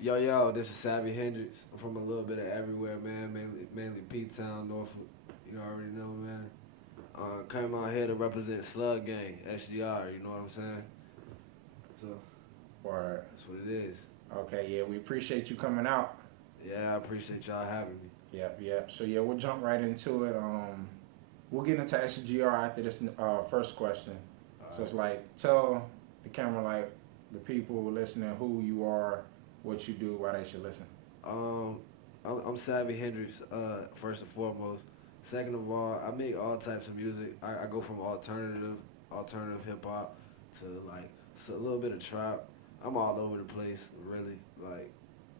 Yo, this is Savy Hndrx. I'm from a little bit of everywhere, man. Mainly P-Town, Norfolk. You already know, man. Came out here to represent Slug Gang, SGR. You know what I'm saying? So Or that's what it is. okay, yeah, we appreciate you coming out. Yeah, I appreciate y'all having me. Yep. So yeah, we'll jump right into it. We'll get into SGR after this first question. So it's like tell the camera, like the people listening, who you are, what you do, why they should listen. Um, I'm Savy Hndrx, first and foremost. Second of all, I make all types of music. I go from alternative hip hop to like a little bit of trap. I'm all over the place, really. Like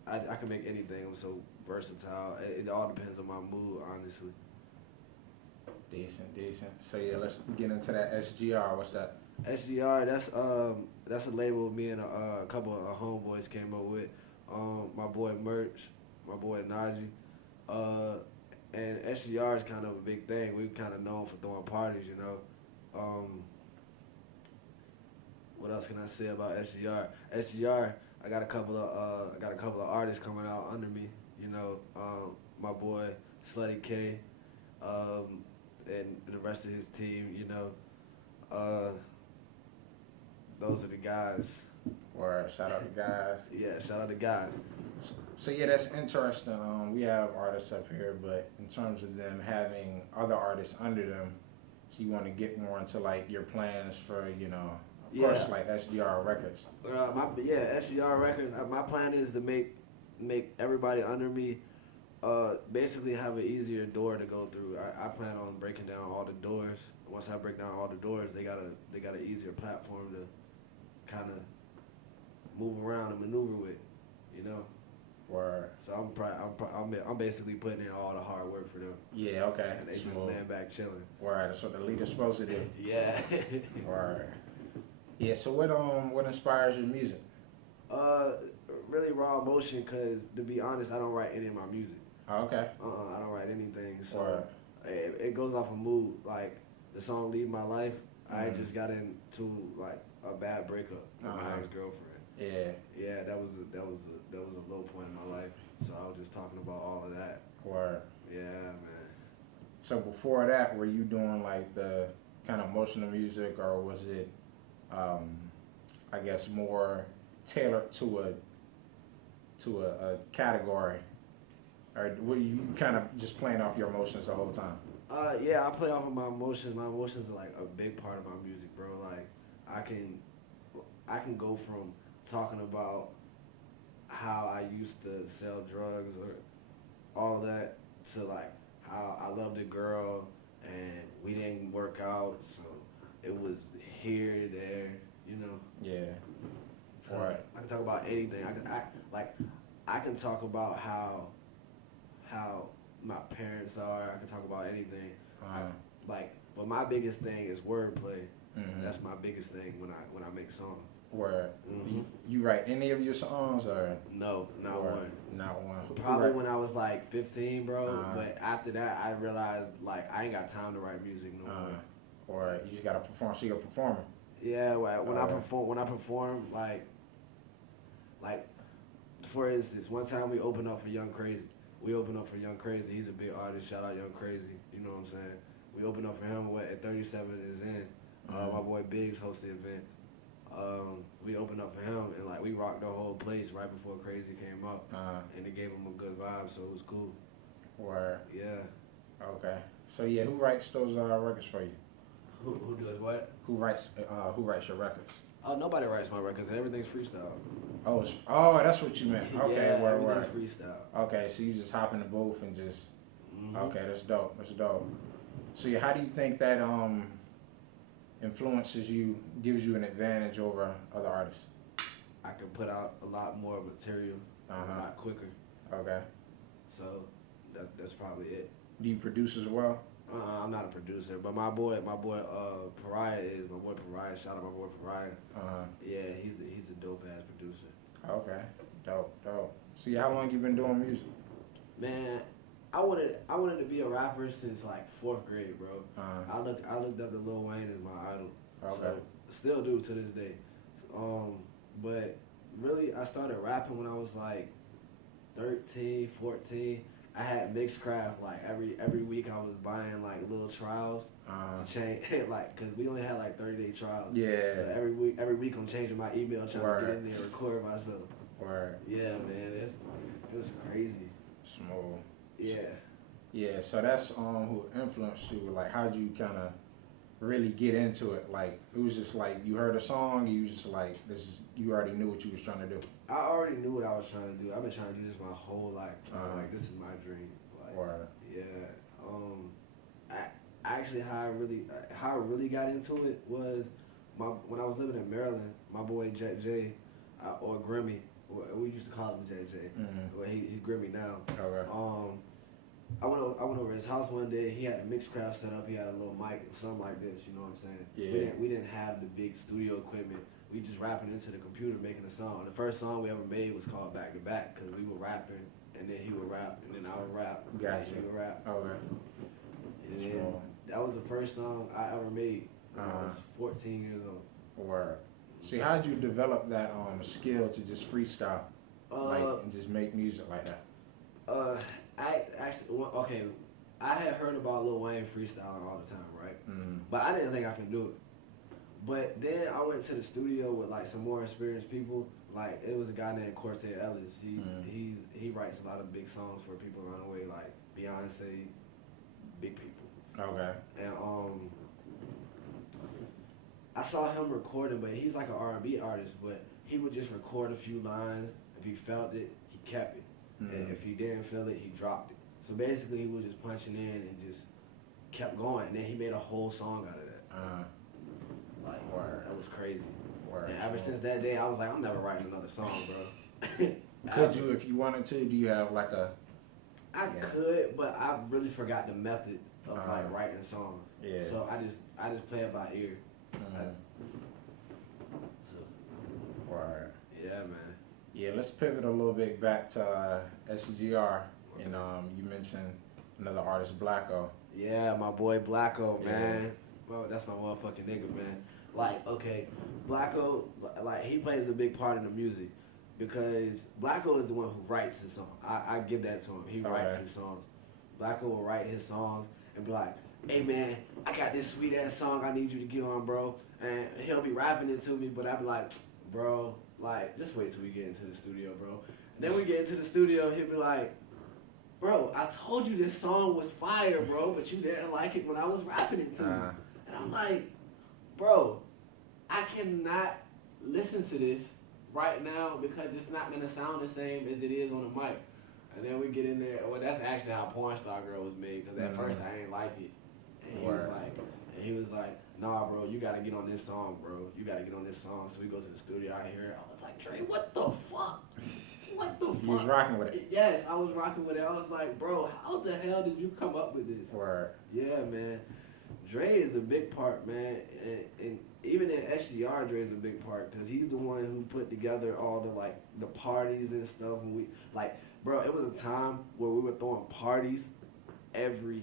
I can make anything. I'm so versatile. It all depends on my mood, honestly. Decent. So yeah, let's get into that SGR. What's that? SGR, that's a label me and a couple of homeboys came up with. My boy Merch, my boy Najee, and SGR is kind of a big thing. We're kind of known for throwing parties, you know. What else can I say about SGR? SGR, I got a couple of artists coming out under me. You know, my boy Slutty K, and the rest of his team. You know, those are the guys. Or shout out to guys. Yeah, shout out to guys. So yeah, that's interesting. We have artists up here, but in terms of them having other artists under them, so you want to get more into like your plans for, of course, like SDR Records. SGR Records. My plan is to make everybody under me basically have an easier door to go through. I plan on breaking down all the doors. Once I break down all the doors, they got an easier platform to kind of move around and maneuver with, you know. Word. So I'm basically putting in all the hard work for them. Yeah. Okay. And they just laying back chilling. Word. That's what the leader's supposed to do. Yeah. Word. Yeah. So what inspires your music? Really raw emotion. Cause to be honest, I don't write any of my music. Oh, okay. I don't write anything. So it goes off of mood. Like the song "Leave My Life," I just got into like a bad breakup with my ex-girlfriend. Yeah, that was a low point in my life. So I was just talking about all of that. Word. Yeah, man. So before that, were you doing like the kind of emotional music, or was it, I guess, more tailored to a category, or were you kind of just playing off your emotions the whole time? Yeah, I play off of my emotions. My emotions are like a big part of my music, bro. Like I can go from talking about how I used to sell drugs or all that to like how I loved a girl and we didn't work out, so it was here, there, you know. Yeah. So Right. I can talk about anything. I can talk about how my parents are. I can talk about anything. But my biggest thing is wordplay. Mm-hmm. That's my biggest thing when I make songs. Where Mm-hmm. you write any of your songs, or No, not one. Not one. Probably when I was like 15, bro. Uh-huh. But after that, I realized like I ain't got time to write music no more. Or you just gotta perform. So you're a performer. Yeah, when I perform, like for instance, one time we opened up for Young Crazy. He's a big artist. Shout out Young Crazy. You know what I'm saying? We opened up for him. At 37 is in. My boy Biggs hosted the event. We opened up for him and like we rocked the whole place right before Crazy came up, and it gave him a good vibe, so it was cool. Where Yeah. okay. So yeah, who writes those records for you? Who does what? Who writes your records? Oh, nobody writes my records. Everything's freestyle. Oh, that's what you meant. Okay, Yeah, word. everything's freestyle. Okay, so you just hop in the booth and just. Mm-hmm. Okay, that's dope. So yeah, how do you think that influences you, gives you an advantage over other artists? I can put out a lot more material a lot quicker. Okay. So that's probably it. Do you produce as well? I'm not a producer, but my boy Pariah is. My boy Pariah, shout out my boy Pariah. Yeah, he's a dope ass producer. Okay, dope. So yeah, how long you been doing music? Man, I wanted to be a rapper since like 4th grade, bro. I looked up to Lil Wayne as my idol. Okay. So still do to this day. But really, I started rapping when I was like 13, 14. I had Mixcraft, like every week I was buying like little trials to change, like, cause we only had like 30-day trials. Yeah. So every week I'm changing my email, trying to get in there and record myself. Word. Yeah, man, it was crazy. Smooth. Yeah. Yeah, so that's who influenced you. Like, how'd you kind of really get into it? Like, it was just like you heard a song, you was just like, you already knew what you was trying to do. I already knew what I was trying to do. I've been trying to do this my whole life. Like, this is my dream. Like, Word. yeah. Actually, how I really got into it was when I was living in Maryland. My boy Jet J, or Grimmy, we used to call him Jet J. Mm-hmm. Well, he's Grimmy now. Okay. I went over his house one day. He had a Mixcraft set up. He had a little mic, something like this. You know what I'm saying? Yeah. We didn't have the big studio equipment. We just rapping into the computer, making a song. The first song we ever made was called Back to Back, because we were rapping, and then he would rap, and then I would rap, Gotcha. and he would rap. Okay. And then that was the first song I ever made when I was 14 years old. Word. See, how'd you develop that skill to just freestyle, like, and just make music like that? I had heard about Lil Wayne freestyling all the time, right? Mm-hmm. But I didn't think I could do it. But then I went to the studio with like some more experienced people. Like, it was a guy named Cortez Ellis. He writes a lot of big songs for people around the way, like Beyonce, big people. Okay. And I saw him recording, but he's like an R&B artist, but he would just record a few lines. If he felt it, he kept it. And if he didn't feel it, he dropped it. So basically, he was just punching in and just kept going. And then he made a whole song out of that. Like, Word. that was crazy. Word. And ever since that day, I was like, I'm never writing another song, bro. Could you, if you wanted to? Do you have like a? I could, but I really forgot the method of like writing songs. Yeah. So I just play it by ear. Word. Yeah, man. Yeah, let's pivot a little bit back to SGR. And you mentioned another artist, Blacko. Yeah, my boy Blacko, man. Bro, that's my motherfucking nigga, man. Like, okay, Blacko, like, he plays a big part in the music because Blacko is the one who writes his song. I give that to him. He writes his songs. Blacko will write his songs and be like, hey, man, I got this sweet-ass song I need you to get on, bro. And he'll be rapping it to me, but I'll be like, bro, like, just wait till we get into the studio, bro. And then we get into the studio, he'll be like, bro, I told you this song was fire, bro, but you didn't like it when I was rapping it to you. And I'm like, bro, I cannot listen to this right now because it's not going to sound the same as it is on the mic. And then we get in there, well, that's actually how Porn Star Girl was made, because at first I ain't like it. And he was like, nah, bro, you got to get on this song, bro. You got to get on this song. So we go to the studio, I hear it. I was like, Dre, what the fuck? What the fuck? You was rocking with it. Yes, I was rocking with it. I was like, bro, how the hell did you come up with this? Word. Yeah, man. Dre is a big part, man. And even in SGR, Dre is a big part because he's the one who put together all the, like, the parties and stuff. And we, like, bro, it was a time where we were throwing parties every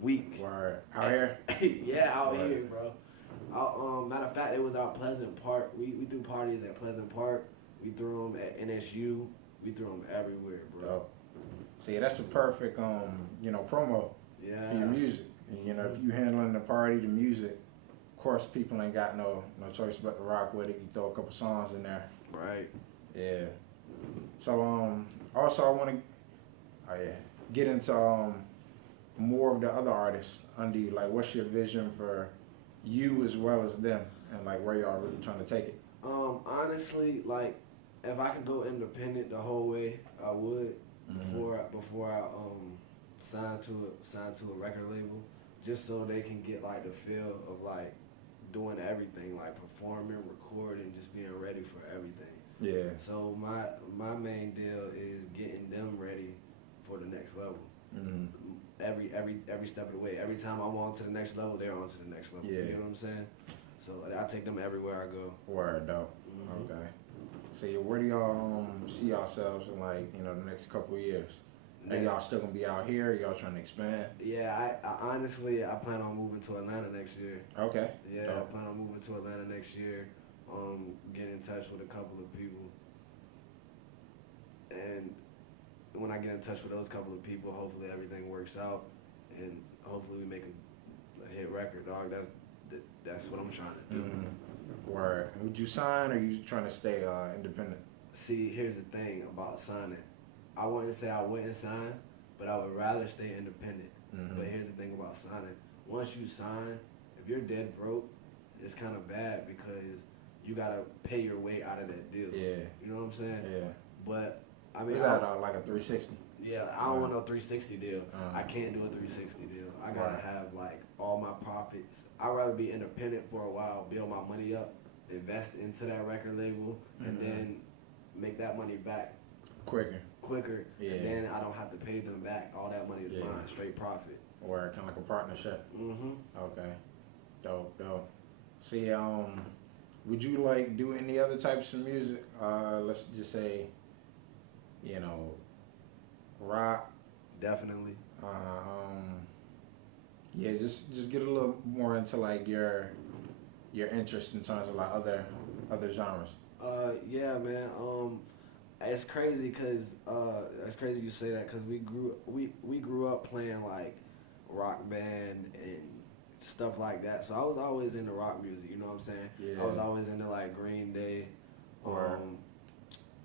week. Word. Out here? Yeah, out here, bro. Matter of fact, it was out Pleasant Park. We threw parties at Pleasant Park. We threw them at NSU. We threw them everywhere, bro. Dope. See, that's a perfect, promo for your music. And, if you handling the party, the music, of course, people ain't got no choice but to rock with it. You throw a couple songs in there. Right. Yeah. So, also I want to, get into more of the other artists under you. Like, what's your vision for you as well as them, and like where y'all really trying to take it? Honestly, like, if I could go independent the whole way, I would. Before I sign to a record label, just so they can get like the feel of like doing everything, like performing, recording, just being ready for everything. Yeah. So my main deal is getting them ready for the next level. Every step of the way. Every time I'm on to the next level, they're on to the next level. Yeah. You know what I'm saying? So I take them everywhere I go. Word, dope. Okay. So where do y'all see yourselves in, like, the next couple of years? Are y'all still gonna be out here? Y'all trying to expand? Yeah, I honestly, I plan on moving to Atlanta next year. Okay. Yeah, I plan on moving to Atlanta next year. Get in touch with a couple of people. and when I get in touch with those couple of people, hopefully everything works out, and hopefully we make a hit record, dog. That's what I'm trying to do. Word. Would you sign, or you trying to stay independent? See, here's the thing about signing. I wouldn't say I wouldn't sign, but I would rather stay independent. But here's the thing about signing. Once you sign, if you're dead broke, it's kind of bad because you gotta pay your way out of that deal. Yeah. You know what I'm saying? Yeah. But I mean, Is that like a 360? yeah, I don't want no 360 deal. Uh-huh. I can't do a 360 deal. I gotta Right. have like all my profits. I'd rather be independent for a while, build my money up, invest into that record label, and then make that money back quicker. Yeah. And then I don't have to pay them back. All that money is mine, straight profit. Or kind of like a partnership. Okay. Dope. See, would you like do any other types of music? Let's just say, you know, rock. Definitely. Yeah, just get a little more into like your interest in terms of like other genres. Yeah, man. It's crazy because it's crazy you say that because we grew up playing like rock band and stuff like that. So I was always into rock music. You know what I'm saying? Yeah. I was always into like Green Day, Or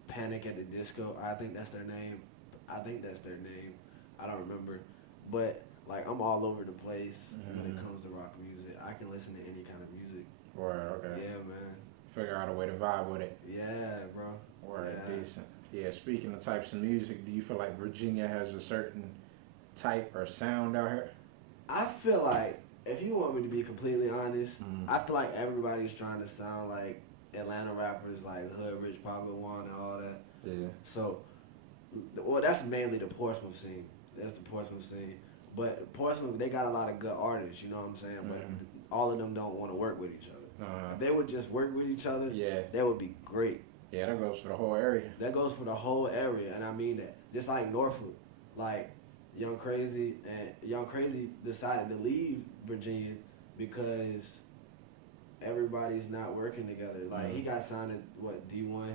Panic at the Disco. I think that's their name. I don't remember, but like I'm all over the place when it comes to rock music. I can listen to any kind of music. Or okay. Yeah, man. Figure out a way to vibe with it. Yeah, bro. Or Yeah. decent. Yeah. Speaking of types of music, do you feel like Virginia has a certain type or sound out here? I feel like, if you want me to be completely honest, I feel like everybody's trying to sound like Atlanta rappers, like Hood, Rich, Pablo Juan, and all that. Yeah. So, well, that's mainly the Portsmouth scene. That's the Portsmouth scene. But Portsmouth, they got a lot of good artists, you know what I'm saying? But all of them don't want to work with each other. If they would just work with each other, Yeah. that would be great. Yeah, that goes for the whole area. That goes for the whole area, and I mean that. Just like Norfolk, like Young Crazy decided to leave Virginia because everybody's not working together. Like he got signed at D1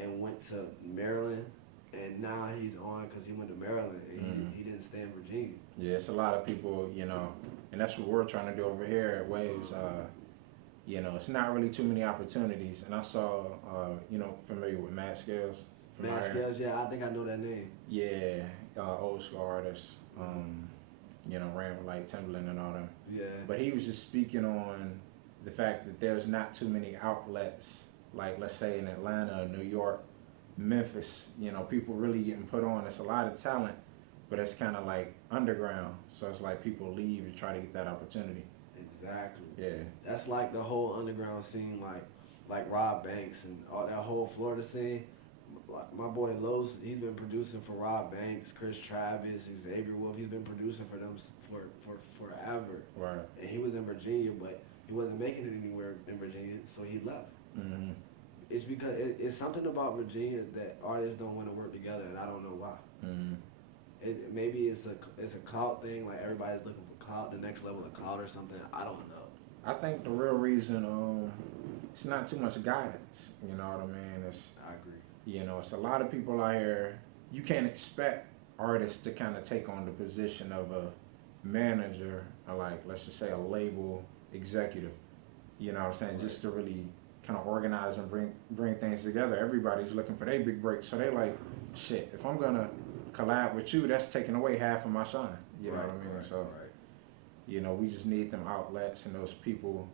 and went to Maryland, and now he's on because he went to Maryland and he didn't stay in Virginia. Yeah, it's a lot of people, you know, and that's what we're trying to do over here at Waves. You know, it's not really too many opportunities. And I saw, you know, familiar with Matt Scales. Matt Scales, yeah, I think I know that name. Yeah, old school artist. You know, ran with like Timbaland and all them. Yeah. But he was just speaking on the fact that there's not too many outlets, like let's say in Atlanta, New York, Memphis. You know, people really getting put on. It's a lot of talent, but it's kind of like underground. So it's like people leave to try to get that opportunity. Exactly. Yeah. That's like the whole underground scene, like Rob Banks and all that whole Florida scene. Like my boy Los, he's been producing for Rob Banks, Chris Travis, Xavier Wolf. He's been producing for them for forever. Right. And he was in Virginia, but he wasn't making it anywhere in Virginia, so he left. It's because it's something about Virginia that artists don't want to work together, and I don't know why. Maybe it's a clout thing, like everybody's looking for clout, the next level of clout or something. I don't know. I think the real reason, it's not too much guidance. You know what I mean? I agree. You know, it's a lot of people out here. You can't expect artists to kind of take on the position of a manager or like, let's just say a label executive. You know what I'm saying? Right. Just to really kind of organize and bring things together. Everybody's looking for their big break. So they like, shit, if I'm going to collab with you, that's taking away half of my shine. You know what I mean? So, you know, we just need them outlets and those people.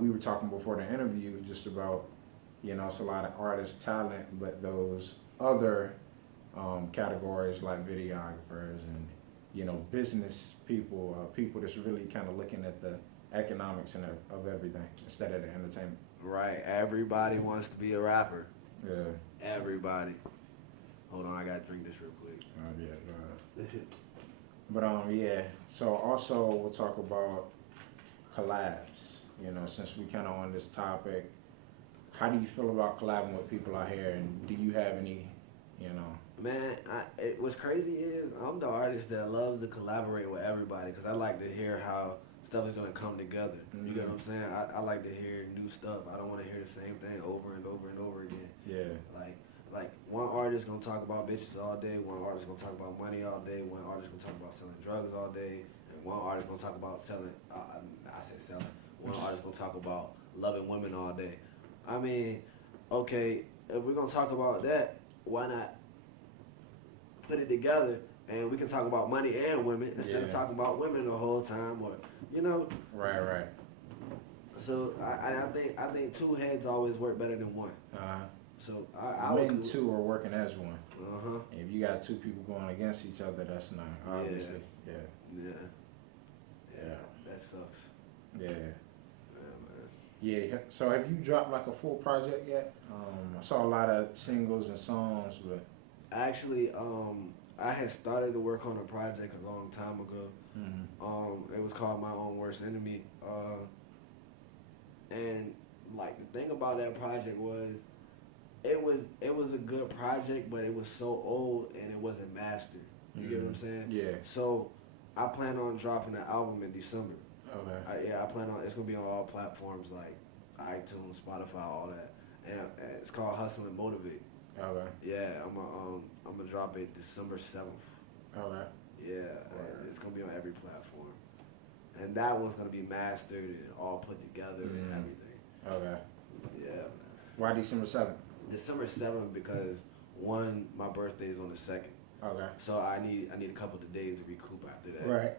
We were talking before the interview just about, you know, it's a lot of artist talent, but those other categories like videographers and, you know, business people, people that's really kind of looking at the economics and of everything instead of the entertainment. Right. Everybody wants to be a rapper. Yeah. Everybody. Hold on, I gotta drink this real quick. But yeah. So also we'll talk about collabs. You know, since we kind of on this topic, how do you feel about collabing with people out here, and do you have any, you know? Man, what's crazy is I'm the artist that loves to collaborate with everybody because I like to hear how stuff is gonna come together. You get what I'm saying? I like to hear new stuff. I don't want to hear the same thing over and over and over again. Yeah. like one artist gonna talk about bitches all day, one artist gonna talk about money all day, one artist gonna talk about selling drugs all day, and one artist gonna talk about selling. I said selling. One artist gonna talk about loving women all day. I mean, okay, if we're gonna talk about that, why not put it together and we can talk about money and women instead of talking about women the whole time, or you know. Right. So I think two heads always work better than one. So I men two are working as one. Uh-huh. If you got two people going against each other, that's not obviously. Yeah. That sucks. Yeah. Man. Yeah. So have you dropped like a full project yet? I saw a lot of singles and songs, but actually, I had started to work on a project a long time ago. It was called My Own Worst Enemy. And like the thing about that project was, it was a good project, but it was so old and it wasn't mastered. You get what I'm saying? Yeah. So I plan on dropping an album in December. Okay. I plan on, it's gonna be on all platforms like iTunes, Spotify, all that, and it's called Hustle and Motivate. Okay. Yeah, I'm gonna drop it December 7th. Okay. Yeah, it's gonna be on every platform, and that one's gonna be mastered and all put together and everything. Okay. Yeah, man. Why December 7th? December 7th because one, my birthday is on the 2nd. Okay. So I need a couple of days to recoup after that. Right.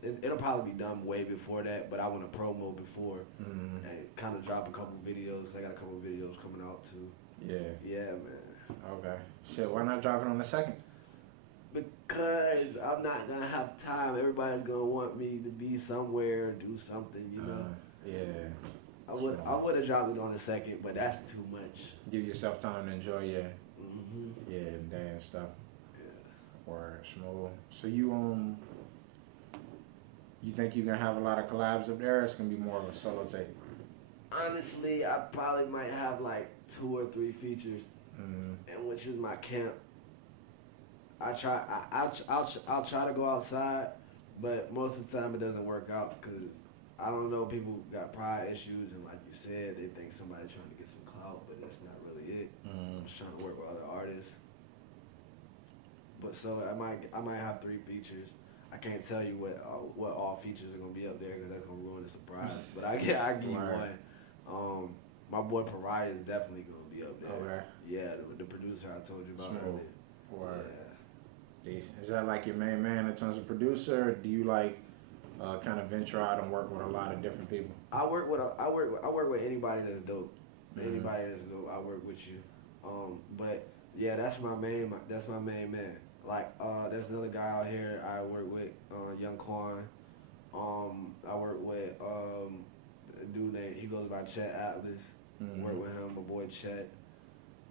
And it'll probably be done way before that, but I want to promo before and kind of drop a couple videos. I got a couple videos coming out too. Yeah, man. Okay. Shit, why not drop it on the 2nd? Because I'm not gonna have time. Everybody's gonna want me to be somewhere, do something, you know. Yeah. I would have dropped it on the 2nd, but that's too much. Give yourself time to enjoy your Yeah. dance stuff. Yeah. Or smooth. So you think you're gonna have a lot of collabs up there, or it's gonna be more of a solo tape? Honestly, I probably might have like 2 or 3 features, and which is my camp. I'll try to go outside, but most of the time it doesn't work out because I don't know, people got pride issues, and like you said, they think somebody's trying to get some clout, but that's not really it. I'm just trying to work with other artists. But so I might have 3 features. I can't tell you what all features are gonna be up there because that's gonna ruin the surprise. But I give you one. My boy Pariah is definitely gonna be up there. Okay. Yeah, the producer I told you about earlier. Yeah. Decent. Is that like your main man in terms of producer? Or do you like kind of venture out and work with a lot of different people? I work with anybody that's dope. Anybody that's dope, I work with you. But yeah, that's my main man. Like there's another guy out here I work with, Young Quan. I work with a dude named, he goes by Chet Atlas. Work with him, my boy Chet.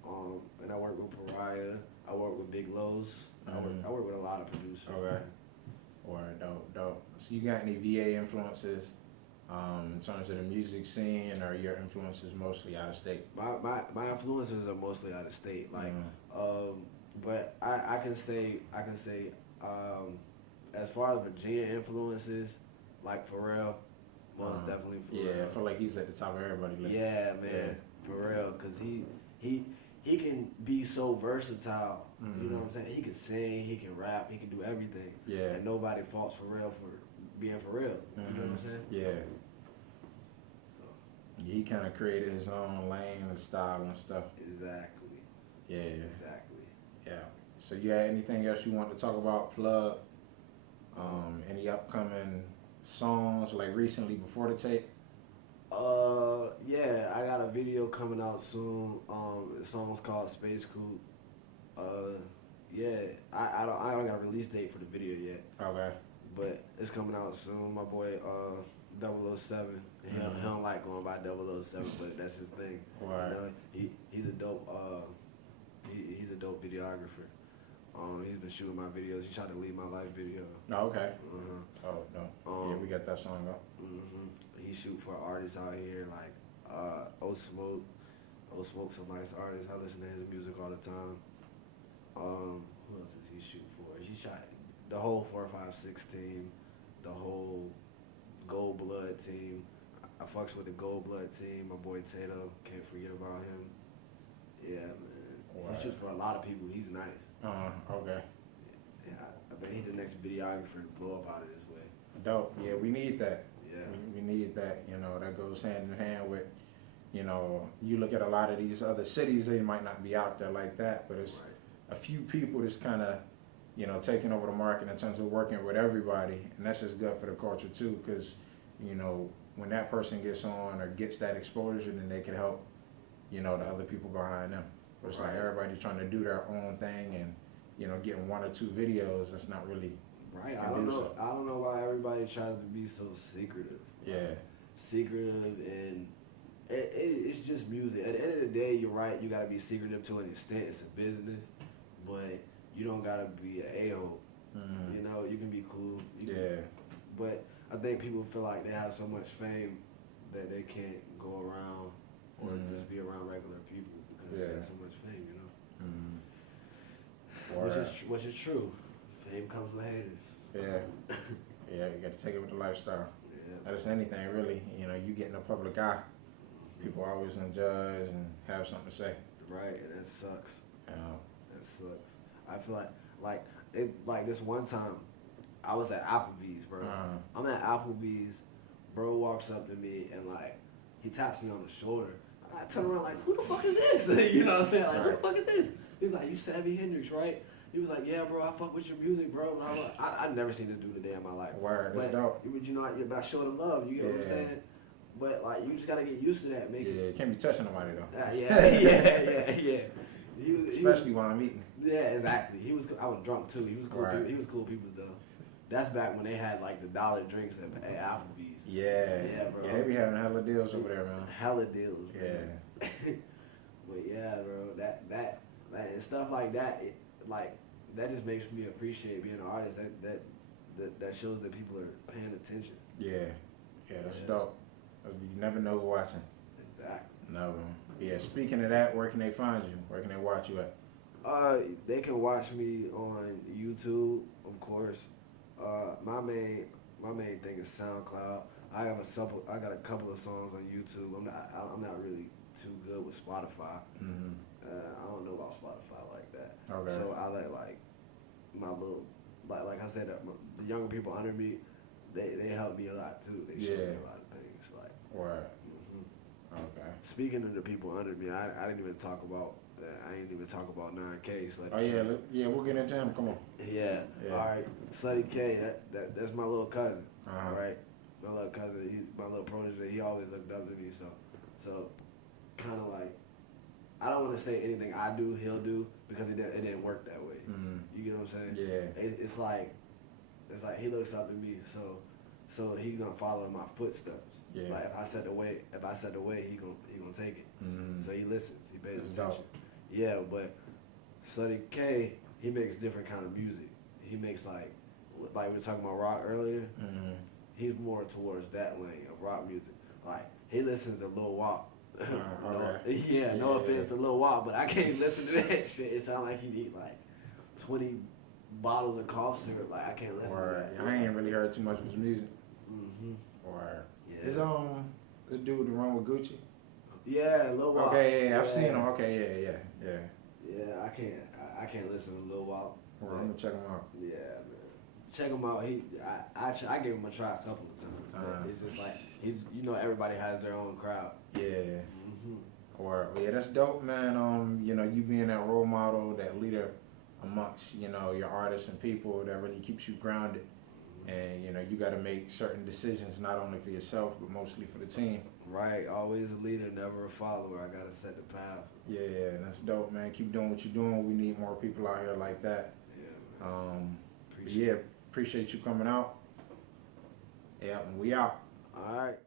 And I work with Pariah. I work with Big Lowe's. I work with a lot of producers. Okay. Or dope. So you got any VA influences in terms of the music scene, or your influences mostly out of state? My influences are mostly out of state. Like, but I can say as far as Virginia influences, like Pharrell, most definitely Pharrell. Yeah, I feel like he's at the top of everybody's list. Yeah, man, Pharrell, because he can be so versatile. You know what I'm saying? He can sing, he can rap, he can do everything. Yeah. And nobody faults Pharrell for being Pharrell. You know what I'm saying? Yeah. So he kind of created his own lane and style and stuff. Exactly. Yeah. Exactly. Yeah. So you got anything else you want to talk about? Plug? Any upcoming songs like recently before the tape? Yeah, I got a video coming out soon. The song's called Space Coupe. Yeah, I don't got a release date for the video yet. Okay. But it's coming out soon. My boy 007. He don't like going by 007, but that's his thing. Right. You know, he's a dope he's a dope videographer. He's been shooting my videos. He shot the Lead My Life video. Oh, okay. Oh, no. Yeah, we got that song up. He shoot for artists out here like O Smoke. O Smoke's a nice artist. I listen to his music all the time. Who else does he shoot for? He shot the whole 456 team, the whole Gold Blood team. I fucks with the Gold Blood team. My boy Tato, can't forget about him. Yeah, man. Wow. He's just for a lot of people. He's nice. Okay. Yeah, I bet he's the next videographer to blow up out of this way. Dope. Yeah, we need that. Yeah. We need that. You know, that goes hand in hand with, you know, you look at a lot of these other cities, they might not be out there like that, but it's Right. a few people that's kind of, you know, taking over the market in terms of working with everybody, and that's just good for the culture too, because, you know, when that person gets on or gets that exposure, then they can help, you know, the other people behind them. But it's like Right. everybody trying to do their own thing and, you know, getting 1 or 2 videos, that's not really Right. I don't know why everybody tries to be so secretive. Yeah. Secretive, and it's just music. At the end of the day, you're right. You gotta be secretive to an extent. It's a business, but you don't gotta be an a-hole. Mm-hmm. You know, you can be cool. Yeah. But I think people feel like they have so much fame that they can't go around or just be around regular people because they have so much fame. You know. Mm-hmm. Which is true. Fame comes with haters. Yeah. Yeah, you got to take it with the lifestyle. Yeah. That's anything really. You know, you get in the public eye, people are always gonna judge and have something to say. Right, and that sucks. You know. That sucks. I feel like this one time, I was at Applebee's, bro. I'm at Applebee's. Bro walks up to me and like he taps me on the shoulder. I turn around like, who the fuck is this? You know what I'm saying? Like, who the fuck is this? He was like, you Savy Hndrx, right? He was like, yeah, bro, I fuck with your music, bro. And I never seen this dude a day in my life. Word, that's but, dope. You know, you're about showing him love. You get what I'm saying? But like, you just gotta get used to that, man. Yeah, you can't be touching nobody though. Yeah. Especially while I'm eating. Yeah, exactly. I was drunk too. He was cool. He was cool people though. That's back when they had like the dollar drinks at Applebee's. Yeah, bro. Yeah, they be having hella deals over there, man. Hella deals. Yeah. But yeah, bro, that and stuff like that, that just makes me appreciate being an artist. That shows that people are paying attention. Yeah, that's dope. You never know who's watching. Exactly. No. Yeah. Speaking of that, where can they find you? Where can they watch you at? They can watch me on YouTube, of course. My main thing is SoundCloud. I got a couple of songs on YouTube. I'm not really too good with Spotify. Mm-hmm. I don't know about Spotify like that. Okay. So I let like my little like I said, the younger people under me, they help me a lot too. They show me a lot of things like. Right. Okay. Speaking of the people under me, I didn't even talk about. I didn't even talk about 9K. So Oh yeah, we'll get into him. Come on. Yeah. All right. Slug K, that's my little cousin. Uh-huh. All right. My little cousin, my little protege. He always looked up to me. So kind of like, I don't want to say anything I do, he'll do, because it didn't work that way. Mm-hmm. You get what I'm saying? Yeah. It's like he looks up to me, so he's gonna follow in my footsteps. Yeah. Like if I set the way, he gonna take it. Mm-hmm. So he listens, he pays That's attention. dope. Yeah, but Slug K, he makes different kind of music. He makes like we were talking about rock earlier. Mm-hmm. He's more towards that lane of rock music. Like he listens to Lil Wop. Okay. No offense to Lil Wop, but I can't listen to that shit. It sounds like he need like 20 bottles of cough syrup. Like I can't listen to that. I ain't really heard too much of his music. Mm-hmm. Or Yeah. is the dude the one with Gucci? Yeah, Lil Wop. Okay, yeah, I've seen him. Okay, yeah. Yeah, I can't listen to Lil Wop. Well, I'm gonna check him out. Yeah, man. Check him out. I gave him a try a couple of times. But it's just like everybody has their own crowd. Yeah. Mm-hmm. Or yeah, that's dope, man. You being that role model, that leader amongst your artists and people, that really keeps you grounded. And you got to make certain decisions, not only for yourself but mostly for the team. Right, always a leader, never a follower. I gotta set the path. Yeah, and that's dope, man. Keep doing what you're doing. We need more people out here like that. Yeah, man. Appreciate you coming out. Yeah, and we out. All right.